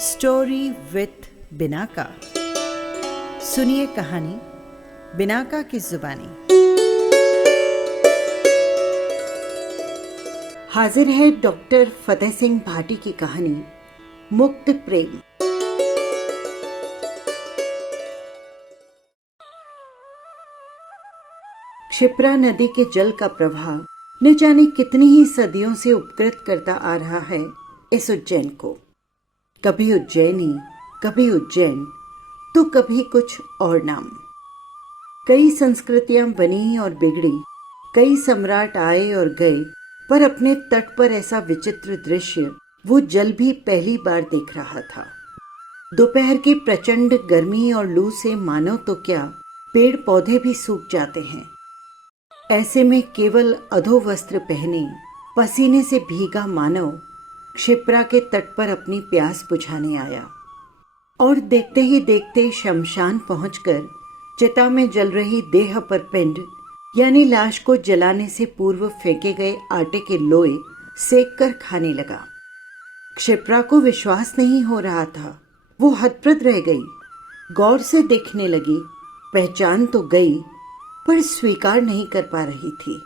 Story with Binaca. सुनिए कहानी Binaca की जुबानी। हाजिर है डॉक्टर फतेह सिंह भाटी की कहानी मुक्त प्रेम। क्षिप्रा नदी के जल का प्रवाह न जाने कितनी ही सदियों से उपकृत करता आ रहा है इस उज्जैन को। कभी उज्जैनी, कभी उज्जैन, तो कभी कुछ और नाम। कई संस्कृतियां बनी और बिगड़ी, कई सम्राट आए और गए, पर अपने तट पर ऐसा विचित्र दृश्य वो जल भी पहली बार देख रहा था। दोपहर की प्रचंड गर्मी और लू से मानो तो क्या पेड़ पौधे भी सूख जाते हैं। ऐसे में केवल अधोवस्त्र पहने पसीने से भीगा मानव क्षिप्रा के तट पर अपनी प्यास बुझाने आया और देखते ही देखते शमशान पहुंचकर चिता में जल रही देह पर पिंड यानी लाश को जलाने से पूर्व फेंके गए आटे के लोए सेक कर खाने लगा। क्षिप्रा को विश्वास नहीं हो रहा था। वो हतप्रभ रह गई, गौर से देखने लगी। पहचान तो गई पर स्वीकार नहीं कर पा रही थी।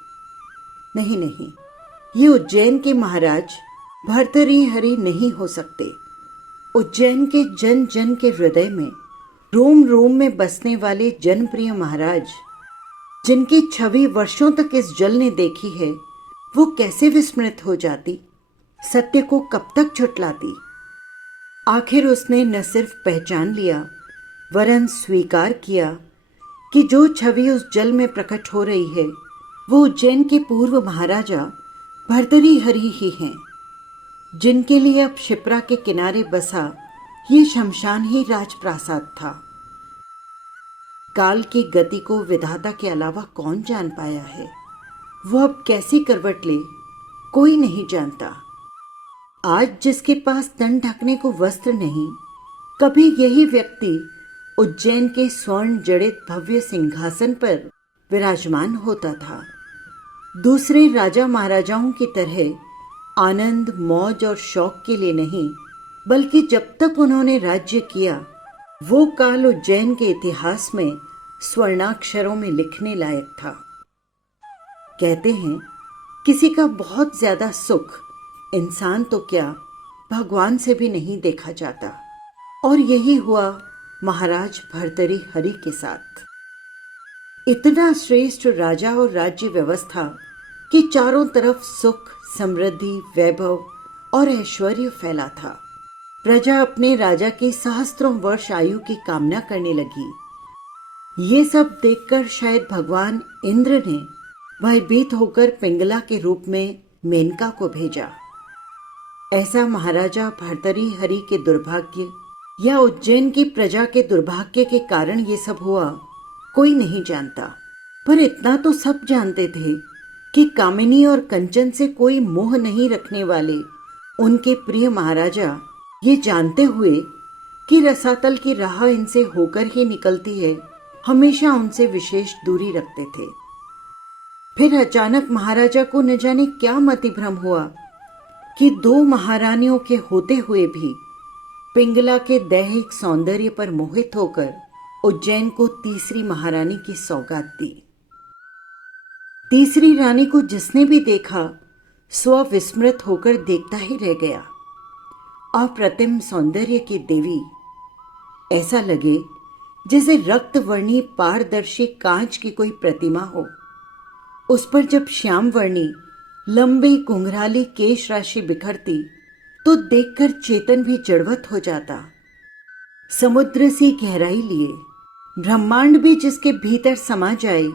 नहीं, ये उज्जैन के महाराज भर्तृहरि नहीं हो सकते। उज्जैन के जन जन के हृदय में, रोम रोम में बसने वाले जनप्रिय महाराज, जिनकी छवि वर्षों तक इस जल ने देखी है, वो कैसे विस्मृत हो जाती, सत्य को कब तक झुठलाती। आखिर उसने न सिर्फ पहचान लिया वरन स्वीकार किया कि जो छवि उस जल में प्रकट हो रही है वो उज्जैन के पूर्व महाराजा भर्तृहरि ही हैं, जिनके लिए अब क्षिप्रा के किनारे बसा ये शमशान ही राजप्रासाद था। काल की गति को विधाता के अलावा कौन जान पाया है। वो अब कैसी करवट ले कोई नहीं जानता। आज जिसके पास तन ढकने को वस्त्र नहीं, कभी यही व्यक्ति उज्जैन के स्वर्ण जड़ित भव्य सिंहासन पर विराजमान होता था। दूसरे राजा महाराजाओं की तरह आनंद, मौज और शौक के लिए नहीं, बल्कि जब तक उन्होंने राज्य किया वो काल उज्जैन के इतिहास में स्वर्णाक्षरों में लिखने लायक था। कहते हैं किसी का बहुत ज्यादा सुख इंसान तो क्या भगवान से भी नहीं देखा जाता, और यही हुआ महाराज भर्तृहरि के साथ। इतना श्रेष्ठ राजा और राज्य व्यवस्था कि चारों तरफ सुख, समृद्धि, वैभव और ऐश्वर्य फैला था। प्रजा अपने राजा की सहस्त्रों वर्ष आयु की कामना करने लगी। ये सब देखकर शायद भगवान इंद्र ने भयभीत होकर पिंगला के रूप में मेनका को भेजा। ऐसा महाराजा भर्तृहरि के दुर्भाग्य या उज्जैन की प्रजा के दुर्भाग्य के कारण ये सब हुआ, कोई नहीं जानता। पर इतना तो सब जानते थे कि कामिनी और कंचन से कोई मोह नहीं रखने वाले उनके प्रिय महाराजा ये जानते हुए कि रसातल की राह इनसे होकर ही निकलती है, हमेशा उनसे विशेष दूरी रखते थे। फिर अचानक महाराजा को न जाने क्या मतिभ्रम हुआ कि दो महारानियों के होते हुए भी पिंगला के दैहिक सौंदर्य पर मोहित होकर उज्जैन को तीसरी महारानी की सौगात दी। तीसरी रानी को जिसने भी देखा स्व विस्मृत होकर देखता ही रह गया। अप्रतिम सौंदर्य की देवी, ऐसा लगे जैसे रक्तवर्णी पारदर्शी कांच की कोई प्रतिमा हो। उस पर जब श्याम वर्णी लंबी घुंघराली केश राशि बिखरती तो देखकर चेतन भी जड़वत हो जाता। समुद्र सी गहराई लिए ब्रह्मांड भी जिसके भीतर समा जाए,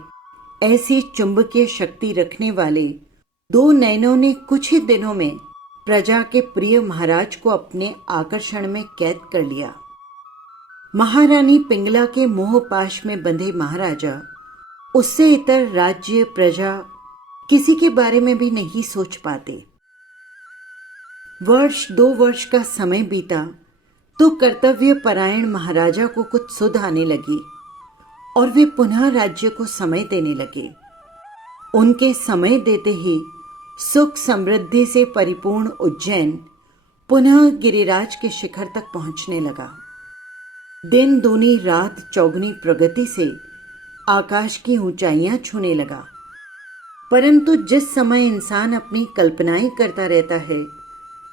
ऐसी चुंबकीय शक्ति रखने वाले दो नयनों ने कुछ ही दिनों में प्रजा के प्रिय महाराज को अपने आकर्षण में कैद कर लिया। महारानी पिंगला के मोहपाश में बंधे महाराजा उससे इतर राज्य, प्रजा किसी के बारे में भी नहीं सोच पाते। वर्ष 2 वर्ष का समय बीता तो कर्तव्य परायण महाराजा को कुछ सुध आने लगी और वे पुनः राज्य को समय देने लगे। उनके समय देते ही सुख समृद्धि से परिपूर्ण उज्जैन पुनः गिरिराज के शिखर तक पहुंचने लगा। दिन दूनी रात चौगुनी प्रगति से आकाश की ऊंचाइयां छूने लगा। परंतु जिस समय इंसान अपनी कल्पनाएं करता रहता है,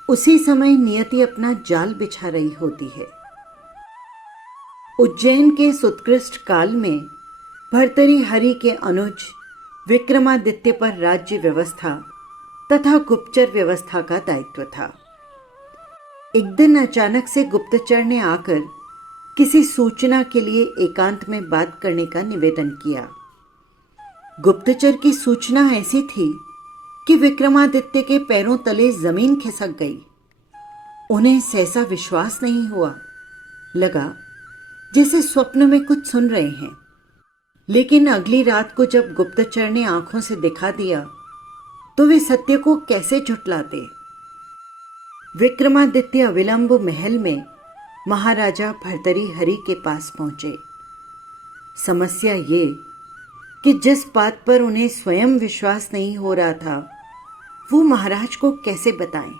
उसी समय नियति अपना जाल बिछा रही होती है। उज्जैन के इस उत्कृष्ट काल में भर्तृहरि हरि के अनुज विक्रमादित्य पर राज्य व्यवस्था तथा गुप्तचर व्यवस्था का दायित्व था। एक दिन अचानक से गुप्तचर ने आकर किसी सूचना के लिए एकांत में बात करने का निवेदन किया। गुप्तचर की सूचना ऐसी थी कि विक्रमादित्य के पैरों तले जमीन खिसक गई। उन्हें सहसा विश्वास नहीं हुआ। लगा जैसे स्वप्न में कुछ सुन रहे हैं। लेकिन अगली रात को जब गुप्तचर ने आंखों से दिखा दिया तो वे सत्य को कैसे झुठलाते। विक्रमादित्य अविलंब महल में महाराजा भर्तृहरि हरि के पास पहुंचे। समस्या ये कि जिस बात पर उन्हें स्वयं विश्वास नहीं हो रहा था, वो महाराज को कैसे बताएं।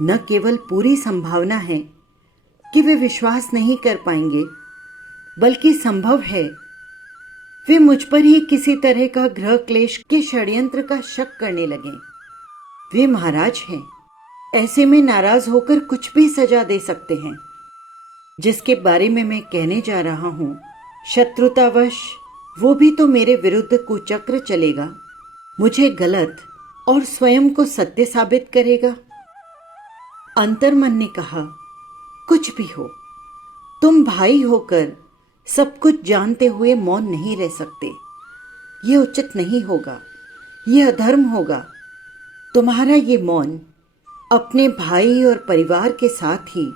न केवल पूरी संभावना है कि वे विश्वास नहीं कर पाएंगे, बल्कि संभव है वे मुझ पर ही किसी तरह का ग्रह क्लेश के षड्यंत्र का शक करने लगे। वे महाराज हैं, ऐसे में नाराज होकर कुछ भी सजा दे सकते हैं। जिसके बारे में मैं कहने जा रहा हूं, शत्रुतावश वो भी तो मेरे विरुद्ध कुचक्र चलेगा, मुझे गलत और स्वयं को सत्य साबित करेगा। अंतर्मन ने कहा, कुछ भी हो, तुम भाई होकर सब कुछ जानते हुए मौन नहीं रह सकते। ये उचित नहीं होगा, ये अधर्म होगा। तुम्हारा ये मौन अपने भाई और परिवार के साथ ही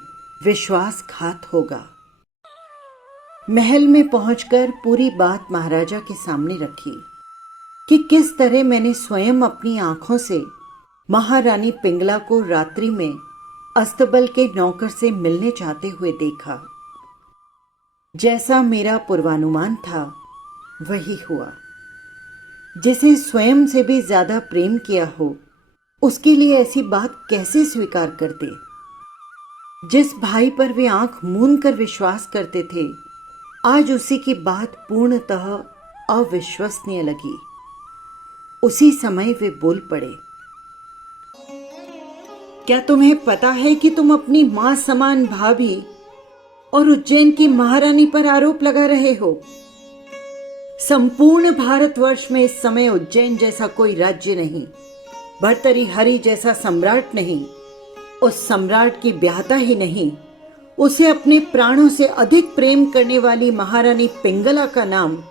विश्वासघात होगा। महल में पहुंचकर पूरी बात महाराजा के सामने रखी कि किस तरह मैंने स्वयं अपनी आंखों से महारानी पिंगला को रात्रि में अस्तबल के नौकर से मिलने चाहते हुए देखा। जैसा मेरा पूर्वानुमान था वही हुआ। जिसे स्वयं से भी ज्यादा प्रेम किया हो, उसके लिए ऐसी बात कैसे स्वीकार करते। जिस भाई पर वे आंख मूंद कर विश्वास करते थे, आज उसी की बात पूर्णतः अविश्वसनीय लगी। उसी समय वे बोल पड़े, क्या तुम्हें पता है कि तुम अपनी मां समान भाभी और उज्जैन की महारानी पर आरोप लगा रहे हो। संपूर्ण भारतवर्ष में इस समय उज्जैन जैसा कोई राज्य नहीं, भर्तृहरि हरि जैसा सम्राट नहीं। उस सम्राट की ब्याहता ही नहीं, उसे अपने प्राणों से अधिक प्रेम करने वाली महारानी पिंगला का नाम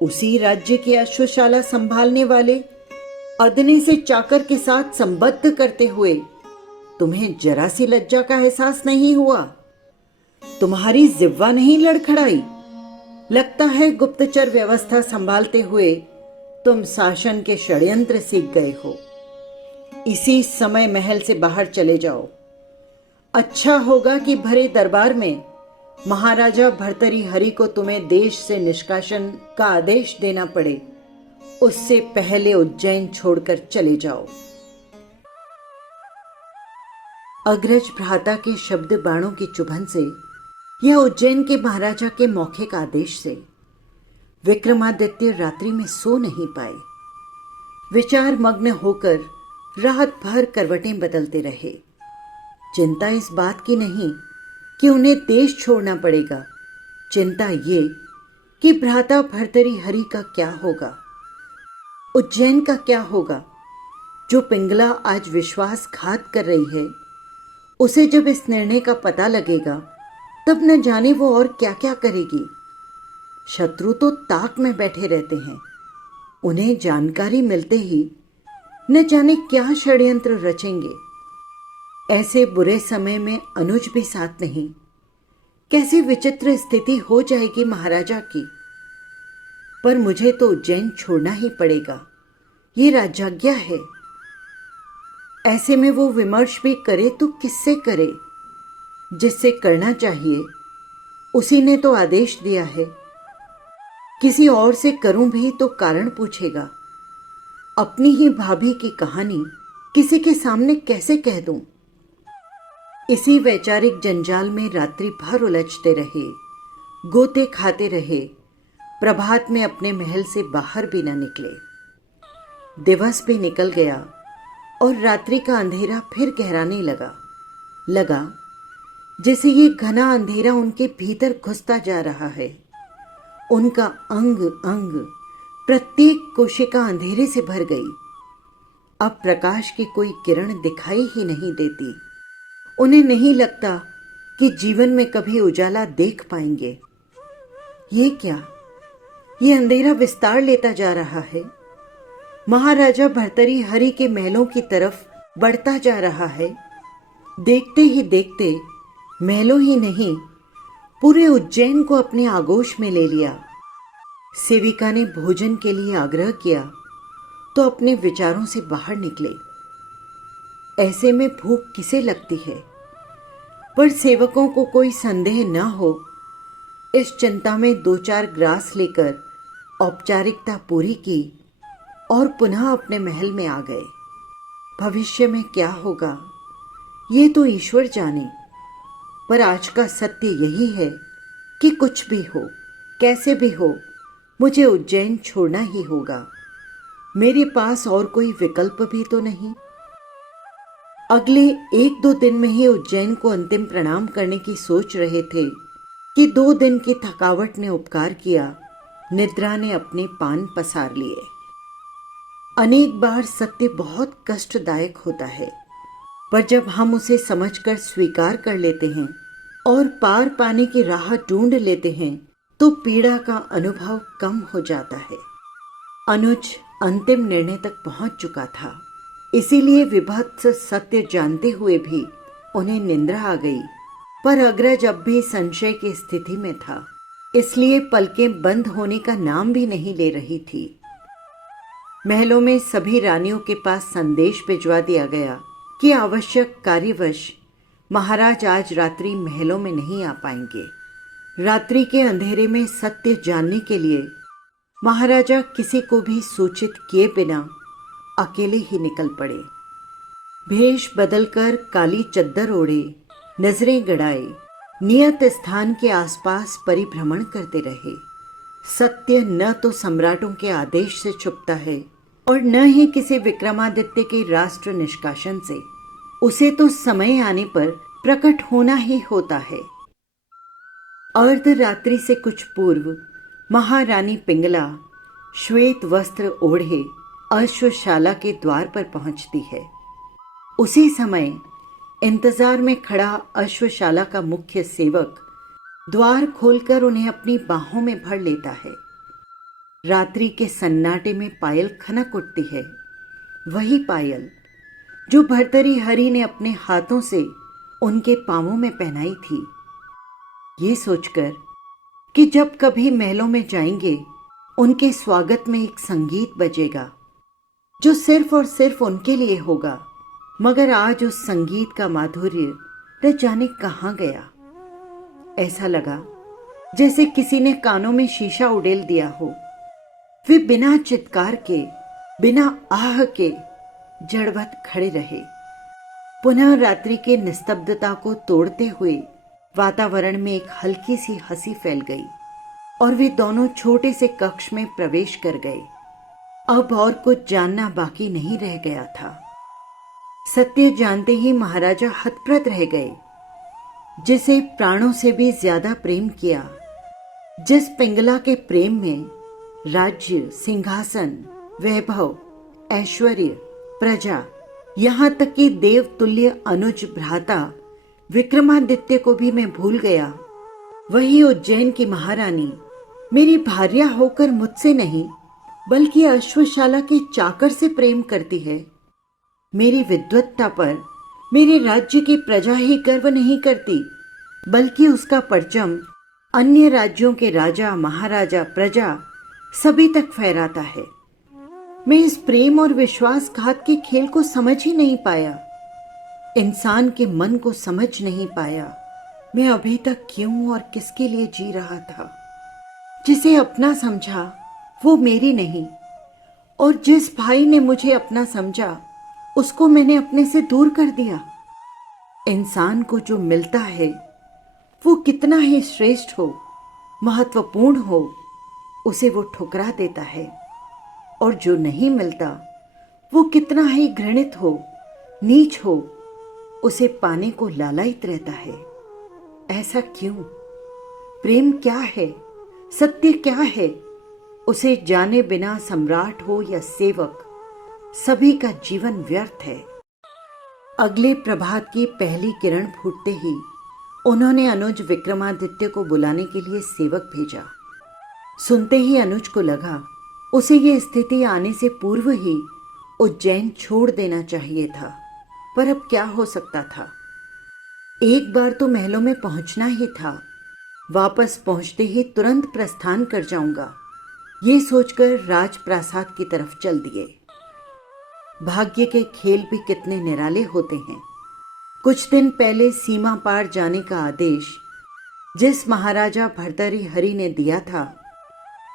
उसी राज्य की अश्वशाला संभालने वाले अदने से चाकर के साथ संबद्ध करते हुए तुम्हें जरा सी लज्जा का एहसास नहीं हुआ। तुम्हारी जिह्वा नहीं लड़खड़ाई। लगता है गुप्तचर व्यवस्था संभालते हुए तुम शासन के षड्यंत्र सीख गए हो। इसी समय महल से बाहर चले जाओ। अच्छा होगा कि भरे दरबार में महाराजा भर्तृहरि हरि को तुम्हें देश से निष्कासन का आदेश देना पड़े, उससे पहले उज्जैन छोड़कर चले जाओ। अग्रज भ्राता के शब्द बाणों की चुभन से या उज्जैन के महाराजा के मौखिक आदेश से विक्रमादित्य रात्रि में सो नहीं पाए। विचार मग्न होकर रात भर करवटें बदलते रहे। चिंता इस बात की नहीं कि उन्हें देश छोड़ना पड़ेगा, चिंता ये कि भ्राता भर्तृहरि हरि का क्या होगा, उज्जैन का क्या होगा। जो पिंगला आज विश्वासघात कर रही है, उसे जब इस निर्णय का पता लगेगा तब न जाने वो और क्या क्या करेगी। शत्रु तो ताक में बैठे रहते हैं, उन्हें जानकारी मिलते ही न जाने क्या षड्यंत्र रचेंगे। ऐसे बुरे समय में अनुज भी साथ नहीं। कैसी विचित्र स्थिति हो जाएगी महाराजा की। पर मुझे तो उज्जैन छोड़ना ही पड़ेगा, ये राजाज्ञा है। ऐसे में वो विमर्श भी करे तो किससे करे। जिससे करना चाहिए उसी ने तो आदेश दिया है। किसी और से करूं भी तो कारण पूछेगा। अपनी ही भाभी की कहानी किसी के सामने कैसे कह दूं। इसी वैचारिक जंजाल में रात्रि भर उलझते रहे, गोते खाते रहे, प्रभात में अपने महल से बाहर भी न निकले। दिवस भी निकल गया और रात्रि का अंधेरा फिर गहराने लगा जैसे ये घना अंधेरा उनके भीतर घुसता जा रहा है। उनका अंग अंग, प्रत्येक कोशिका अंधेरे से भर गई। अब प्रकाश की कोई किरण दिखाई ही नहीं देती। उन्हें नहीं लगता कि जीवन में कभी उजाला देख पाएंगे। ये क्या? ये अंधेरा विस्तार लेता जा रहा है। महाराजा भर्तरी हरि के महलों की तरफ बढ़ता जा रहा है। देखते ही देखते महलों ही नहीं, पूरे उज्जैन को अपने आगोश में ले लिया। सेविका ने भोजन के लिए आग्रह किया तो अपने विचारों से बाहर निकले। ऐसे में भूख किसे लगती है? पर सेवकों को कोई संदेह न हो, इस चिंता में 2-4 ग्रास लेकर औपचारिकता पूरी की और पुनः अपने महल में आ गए। भविष्य में क्या होगा ये तो ईश्वर जाने, पर आज का सत्य यही है कि कुछ भी हो, कैसे भी हो, मुझे उज्जैन छोड़ना ही होगा। मेरे पास और कोई विकल्प भी तो नहीं। अगले 1-2 दिन में ही उज्जैन को अंतिम प्रणाम करने की सोच रहे थे कि 2 दिन की थकावट ने उपकार किया। निद्रा ने अपने पान पसार लिए। अनेक बार सत्य बहुत कष्टदायक होता है, पर जब हम उसे समझकर स्वीकार कर लेते हैं और पार पाने की राह ढूंढ लेते हैं तो पीड़ा का अनुभव कम हो जाता है। अनुज अंतिम निर्णय तक पहुंच चुका था, इसीलिए विभत्स सत्य जानते हुए भी उन्हें निंद्रा आ गई। पर अग्रज अब भी संशय की स्थिति में था, इसलिए पलकें बंद होने का नाम भी नहीं ले रही थी। महलों में सभी रानियों के पास संदेश भिजवा दिया गया कि आवश्यक कार्यवश महाराज आज रात्रि महलों में नहीं आ पाएंगे। रात्रि के अंधेरे में सत्य जानने के लिए महाराजा किसी को भी सूचित किए बिना अकेले ही निकल पड़े। भेष बदलकर काली चद्दर ओढ़े, नजरें गड़ाए, नियत स्थान के आसपास परिभ्रमण करते रहे। सत्य न तो सम्राटों के आदेश से छुपता है और न ही किसी विक्रमादित्य के राष्ट्र निष्कासन से। उसे तो समय आने पर प्रकट होना ही होता है। अर्धरात्रि से कुछ पूर्व महारानी पिंगला श्वेत वस्त्र ओढ़े अश्वशाला के द्वार पर पहुंचती है। उसी समय इंतजार में खड़ा अश्वशाला का मुख्य सेवक द्वार खोलकर उन्हें अपनी बाहों में भर लेता है। रात्रि के सन्नाटे में पायल खनक उठती है, वही पायल जो भर्तरी हरि ने अपने हाथों से उनके पांवों में पहनाई थी। ये सोचकर कि जब कभी महलों में जाएंगे उनके स्वागत में एक संगीत बजेगा जो सिर्फ और सिर्फ उनके लिए होगा, मगर आज उस संगीत का माधुर्य न जाने कहाँ गया। ऐसा लगा जैसे किसी ने कानों में शीशा उड़ेल दिया हो। वे बिना चित्कार के, बिना आह के जड़वत खड़े रहे। पुनः रात्रि के निस्तब्धता को तोड़ते हुए वातावरण में एक हल्की सी हंसी फैल गई और वे दोनों छोटे से कक्ष में प्रवेश कर गए। अब और कुछ जानना बाकी नहीं रह गया था। सत्य जानते ही महाराजा हतप्रभ रह गए। जिसे प्राणों से भी ज्यादा प्रेम किया, जिस पिंगला के प्रेम में राज्य, सिंहासन, वैभव, ऐश्वर्य, प्रजा, यहाँ तक कि देवतुल्य अनुज भ्राता विक्रमादित्य को भी मैं भूल गया, वही उज्जैन की महारानी मेरी भार्या होकर मुझसे नहीं बल्कि अश्वशाला के चाकर से प्रेम करती है। मेरी विद्वत्ता पर मेरे राज्य की प्रजा ही गर्व नहीं करती, बल्कि उसका परचम अन्य राज्यों के राजा, महाराजा, प्रजा सभी तक फहराता है। मैं इस प्रेम और विश्वासघात के खेल को समझ ही नहीं पाया, इंसान के मन को समझ नहीं पाया। मैं अभी तक क्यों और किसके लिए जी रहा था। जिसे अपना समझा वो मेरी नहीं, और जिस भाई ने मुझे अपना समझा उसको मैंने अपने से दूर कर दिया। इंसान को जो मिलता है वो कितना ही श्रेष्ठ हो, महत्वपूर्ण हो, उसे वो ठुकरा देता है, और जो नहीं मिलता वो कितना ही घृणित हो, नीच हो, उसे पाने को लालायित रहता है। ऐसा क्यों? प्रेम क्या है? सत्य क्या है? उसे जाने बिना सम्राट हो या सेवक, सभी का जीवन व्यर्थ है। अगले प्रभात की पहली किरण फूटते ही उन्होंने अनुज विक्रमादित्य को बुलाने के लिए सेवक भेजा। सुनते ही अनुज को लगा उसे ये स्थिति आने से पूर्व ही उज्जैन छोड़ देना चाहिए था, पर अब क्या हो सकता था। एक बार तो महलों में पहुंचना ही था, वापस पहुंचते ही तुरंत प्रस्थान कर जाऊंगा, ये सोचकर राजप्रासाद की तरफ चल दिए। भाग्य के खेल भी कितने निराले होते हैं। कुछ दिन पहले सीमा पार जाने का आदेश जिस महाराजा भर्तृहरि ने दिया था,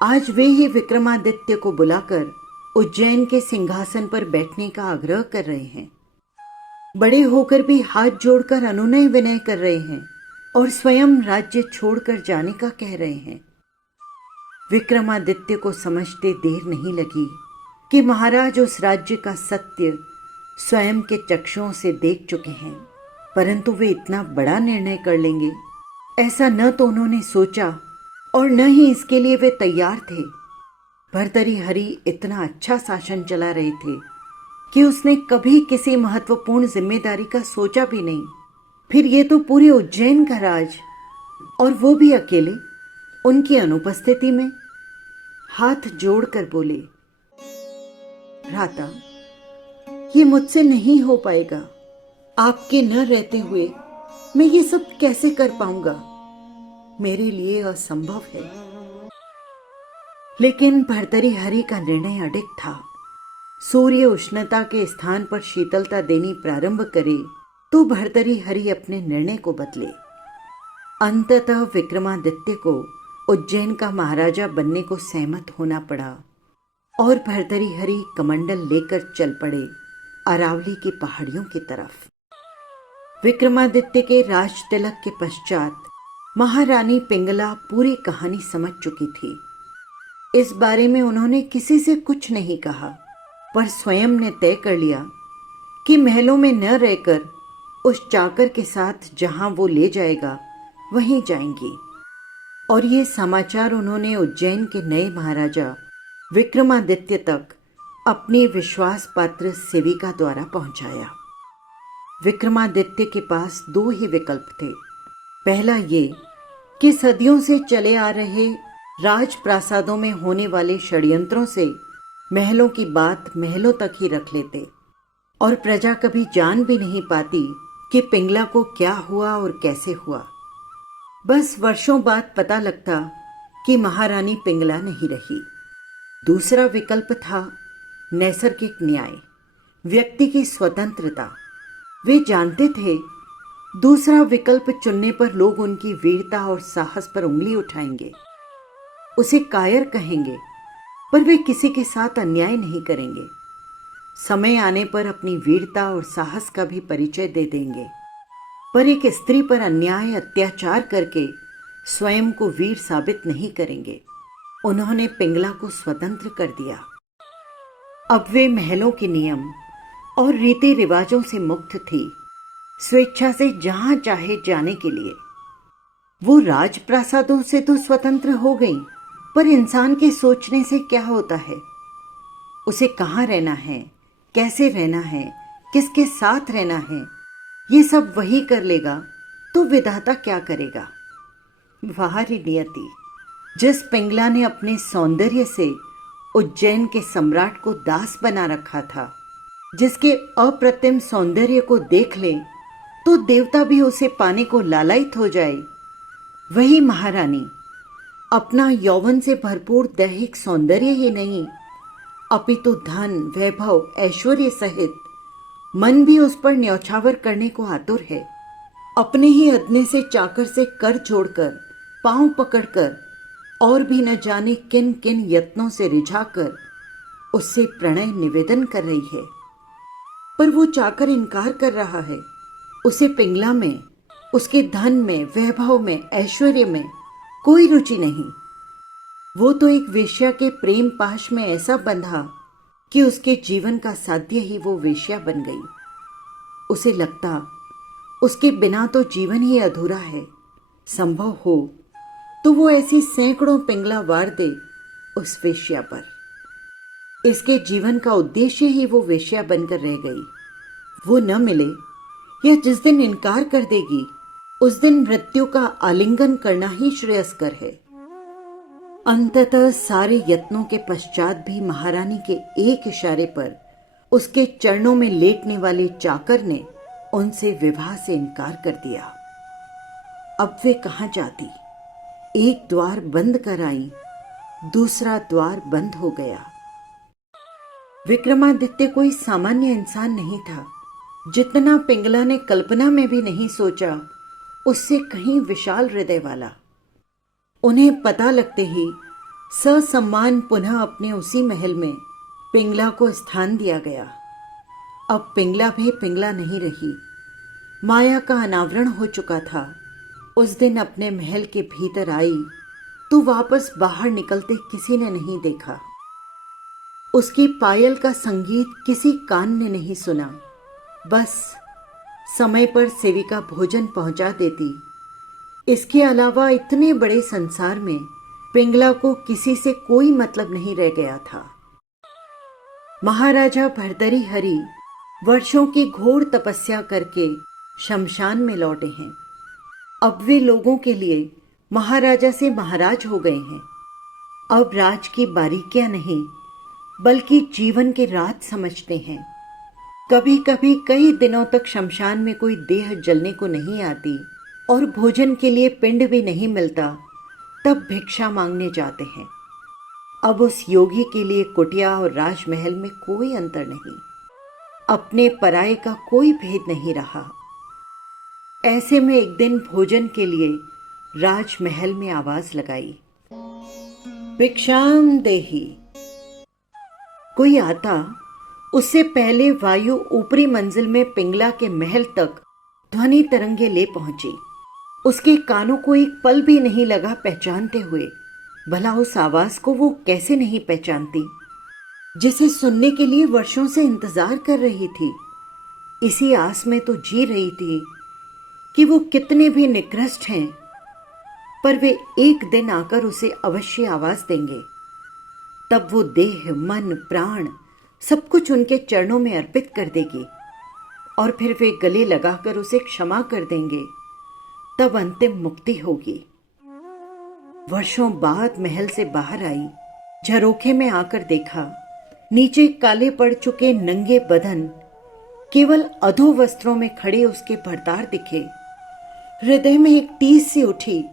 आज वे ही विक्रमादित्य को बुलाकर उज्जैन के सिंहासन पर बैठने का आग्रह कर रहे हैं। बड़े होकर भी हाथ जोड़कर अनुनय विनय कर रहे हैं और स्वयं राज्य छोड़कर जाने का कह रहे हैं। विक्रमादित्य को समझते देर नहीं लगी कि महाराज उस राज्य का सत्य स्वयं के चक्षुओं से देख चुके हैं, परंतु वे इतना बड़ा निर्णय कर लेंगे ऐसा न तो उन्होंने सोचा और न ही इसके लिए वे तैयार थे। भर्तृहरि इतना अच्छा शासन चला रहे थे कि उसने कभी किसी महत्वपूर्ण जिम्मेदारी का सोचा भी नहीं। फिर ये तो पूरे उज्जैन का राज, और वो भी अकेले, उनकी अनुपस्थिति में। हाथ जोड़कर बोले, भ्राता, ये मुझसे नहीं हो पाएगा। आपके न रहते हुए मैं ये सब कैसे कर पाऊंगा? मेरे लिए असंभव है। लेकिन भर्तृहरि का निर्णय अडिग था। सूर्य उष्णता के स्थान पर शीतलता देनी प्रारंभ करे तो भर्तृहरि अपने निर्णय को बदले। अंततः विक्रमादित्य को उज्जैन का महाराजा बनने को सहमत होना पड़ा और भर्तृहरि कमंडल लेकर चल पड़े अरावली की पहाड़ियों की तरफ। विक्रमादित्य के राज तिलक के पश्चात महारानी पिंगला पूरी कहानी समझ चुकी थी। इस बारे में उन्होंने किसी से कुछ नहीं कहा, पर स्वयं ने तय कर लिया कि महलों में न रहकर उस चाकर के साथ जहां वो ले जाएगा वहीं जाएंगी। और ये समाचार उन्होंने उज्जैन के नए महाराजा विक्रमादित्य तक अपनी विश्वास पात्र सेविका द्वारा पहुंचाया। विक्रमादित्य के पास दो ही विकल्प थे। पहला ये कि सदियों से चले आ रहे राजप्रासादों में होने वाले षड्यंत्रों से महलों की बात महलों तक ही रख लेते और प्रजा कभी जान भी नहीं पाती कि पिंगला को क्या हुआ और कैसे हुआ। बस वर्षों बाद पता लगता कि महारानी पिंगला नहीं रही। दूसरा विकल्प था नैसर्गिक न्याय, व्यक्ति की स्वतंत्रता। वे जानते थे दूसरा विकल्प चुनने पर लोग उनकी वीरता और साहस पर उंगली उठाएंगे, उसे कायर कहेंगे, पर वे किसी के साथ अन्याय नहीं करेंगे। समय आने पर अपनी वीरता और साहस का भी परिचय दे देंगे, पर एक स्त्री पर अन्याय अत्याचार करके स्वयं को वीर साबित नहीं करेंगे। उन्होंने पिंगला को स्वतंत्र कर दिया। अब वे महलों के नियम और रीति रिवाजों से मुक्त थी, स्वेच्छा से जहां चाहे जाने के लिए। वो राजप्रासादों से तो स्वतंत्र हो गई, पर इंसान के सोचने से क्या होता है? उसे कहाँ रहना है, कैसे रहना है, किसके साथ रहना है, ये सब वही कर लेगा तो विधाता क्या करेगा? बाहरी नियति, जिस पिंगला ने अपने सौंदर्य से उज्जैन के सम्राट को दास बना रखा था, जिसके अप्रतिम सौंदर्य को देख ले तो देवता भी उसे पाने को लालायित हो जाए, वही महारानी अपना यौवन से भरपूर दैहिक सौंदर्य ही नहीं, अपितु धन, वैभव, ऐश्वर्य सहित मन भी उस पर न्यौछावर करने को आतुर है। अपने ही अदने से चाकर से कर जोड़कर, पांव पकड़कर और भी न जाने किन किन यत्नों से रिझाकर उससे प्रणय निवेदन कर रही है, पर वो चाकर इनकार कर रहा है, उसे पिंगला में, उसके धन में, वैभव में, ऐश्वर्य में कोई रुचि नहीं। वो तो एक वेश्या के प्रेम पाश में ऐसा बंधा कि उसके जीवन का साध्य ही वो वेश्या बन गई। उसे लगता उसके बिना तो जीवन ही अधूरा है। संभव हो तो वो ऐसी सैकड़ों पिंगला वार दे उस वेश्या पर। इसके जीवन का उद्देश्य ही वो वेश्या बनकर रह गई। वो न मिले या जिस दिन इनकार कर देगी उस दिन मृत्यु का आलिंगन करना ही श्रेयस्कर है। अंततः सारे यत्नों के पश्चात भी महारानी के एक इशारे पर उसके चरणों में लेटने वाले चाकर ने उनसे विवाह से इनकार कर दिया। अब वे कहाँ जाती? एक द्वार बंद कर आई, दूसरा द्वार बंद हो गया। विक्रमादित्य कोई सामान्य इंसान नहीं था। जितना पिंगला ने कल्पना में भी नहीं सोचा, उससे कहीं विशाल हृदय वाला। उन्हें पता लगते ही ससम्मान पुनः अपने उसी महल में पिंगला को स्थान दिया गया। अब पिंगला भी पिंगला नहीं रही। माया का अनावरण हो चुका था। उस दिन अपने महल के भीतर आई तो वापस बाहर निकलते किसी ने नहीं देखा। उसकी पायल का संगीत किसी कान ने नहीं सुना। बस समय पर सेविका भोजन पहुंचा देती। इसके अलावा इतने बड़े संसार में पिंगला को किसी से कोई मतलब नहीं रह गया था। महाराजा भर्तरी हरि वर्षों की घोर तपस्या करके शमशान में लौटे हैं। अब वे लोगों के लिए महाराजा से महाराज हो गए हैं। अब राज की बारीकियां नहीं बल्कि जीवन के राज समझते हैं। कभी कभी कई दिनों तक शमशान में कोई देह जलने को नहीं आती और भोजन के लिए पिंड भी नहीं मिलता, तब भिक्षा मांगने जाते हैं। अब उस योगी के लिए कुटिया और राजमहल में कोई अंतर नहीं। अपने पराये का कोई भेद नहीं रहा। ऐसे में एक दिन भोजन के लिए राजमहल में आवाज लगाई, भिक्षाम देहि। कोई आता उससे पहले वायु ऊपरी मंजिल में पिंगला के महल तक ध्वनि तरंगे ले पहुंची। उसके कानों को एक पल भी नहीं लगा पहचानते हुए। भला उस आवाज को वो कैसे नहीं पहचानती, जिसे सुनने के लिए वर्षों से इंतजार कर रही थी। इसी आस में तो जी रही थी कि वो कितने भी निकृष्ट हैं, पर वे एक दिन आकर उसे अवश्य आवाज देंगे। तब वो देह, मन, प्राण सब कुछ उनके चरणों में अर्पित कर देगी और फिर वे गले लगाकर उसे क्षमा कर देंगे। तब अंतिम मुक्ति होगी। वर्षों बाद महल से बाहर आई, झरोखे में आकर देखा, नीचे काले पड़ चुके नंगे बदन केवल अधो वस्त्रों में खड़े उसके भरतार दिखे। हृदय में एक टीस सी उठी।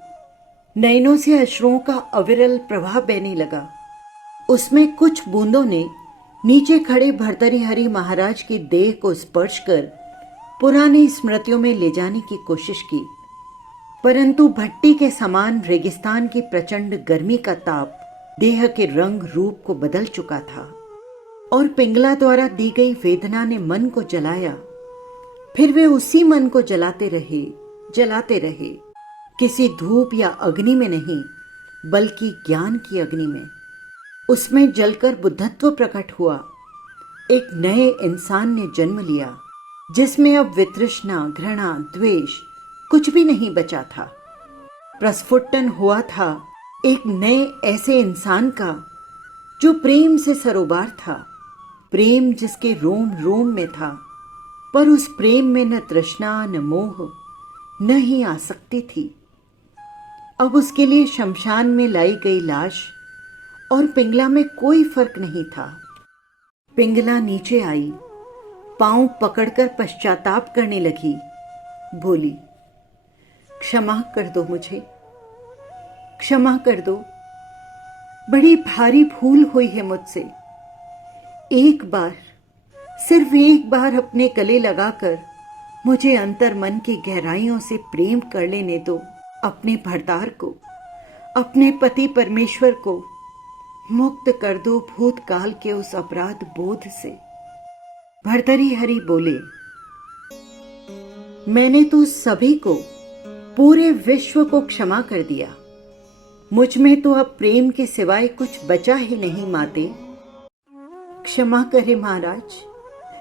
नयनों से अश्रुओं का अविरल प्रवाह बहने लगा। उसमें कुछ बूंदों ने नीचे खड़े भर्तृहरि महाराज की देह को स्पर्श कर पुरानी स्मृतियों में ले जाने की कोशिश की, परंतु भट्टी के समान रेगिस्तान की प्रचंड गर्मी का ताप देह के रंग रूप को बदल चुका था और पिंगला द्वारा दी गई वेदना ने मन को जलाया। फिर वे उसी मन को जलाते रहे, किसी धूप या अग्नि में नहीं बल्कि ज्ञान की अग्नि में। उसमें जलकर बुद्धत्व प्रकट हुआ। एक नए इंसान ने जन्म लिया जिसमें अब वितृष्णा, घृणा, द्वेष कुछ भी नहीं बचा था। प्रस्फुटन हुआ था एक नए ऐसे इंसान का जो प्रेम से सरोबार था, प्रेम जिसके रोम रोम में था, पर उस प्रेम में न तृष्णा, न मोह, न ही आसक्ति थी। अब उसके लिए शमशान में लाई गई लाश और पिंगला में कोई फर्क नहीं था। पिंगला नीचे आई, पांव पकड़कर पश्चाताप करने लगी। बोली, क्षमा कर दो मुझे, क्षमा कर दो। बड़ी भारी भूल हुई है मुझसे। एक बार, सिर्फ एक बार अपने गले लगाकर मुझे अंतर मन की गहराइयों से प्रेम कर लेने दो। अपने भरतार को, अपने पति परमेश्वर को मुक्त कर दो भूतकाल के उस अपराध बोध से। भर्तृहरि बोले, मैंने तो सभी को, पूरे विश्व को क्षमा कर दिया। मुझ में तो अब प्रेम के सिवाय कुछ बचा ही नहीं माते। क्षमा करें महाराज,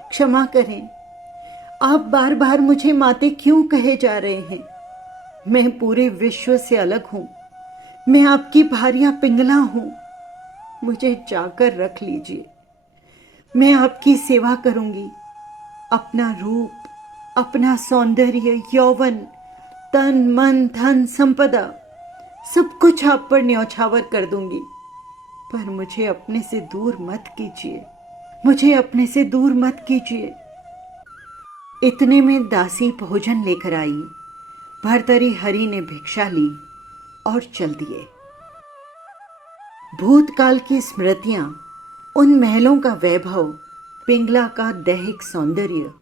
क्षमा करें। आप बार बार मुझे माते क्यों कहे जा रहे हैं? मैं पूरे विश्व से अलग हूं। मैं आपकी भार्या पिंगला हूं। मुझे जाकर रख लीजिए। मैं आपकी सेवा करूंगी। अपना रूप, अपना सौंदर्य, यौवन, तन मन धन संपदा सब कुछ आप पर न्यौछावर कर दूंगी। पर मुझे अपने से दूर मत कीजिए। मुझे अपने से दूर मत कीजिए। इतने में दासी भोजन लेकर आई। भर्तरी हरि ने भिक्षा ली और चल दिए। भूतकाल की स्मृतियां, उन महलों का वैभव, पिंगला का दैहिक सौंदर्य,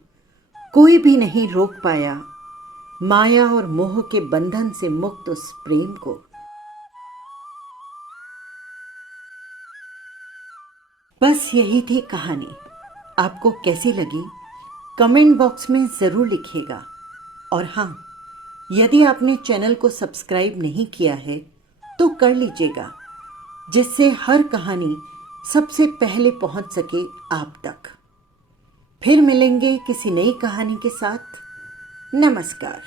कोई भी नहीं रोक पाया माया और मोह के बंधन से मुक्त उस प्रेम को। बस यही थी कहानी। आपको कैसी लगी कमेंट बॉक्स में ज़रूर लिखिएगा। और हाँ, यदि आपने चैनल को सब्सक्राइब नहीं किया है तो कर लीजिएगा, जिससे हर कहानी सबसे पहले पहुंच सके आप तक। फिर मिलेंगे किसी नई कहानी के साथ। नमस्कार।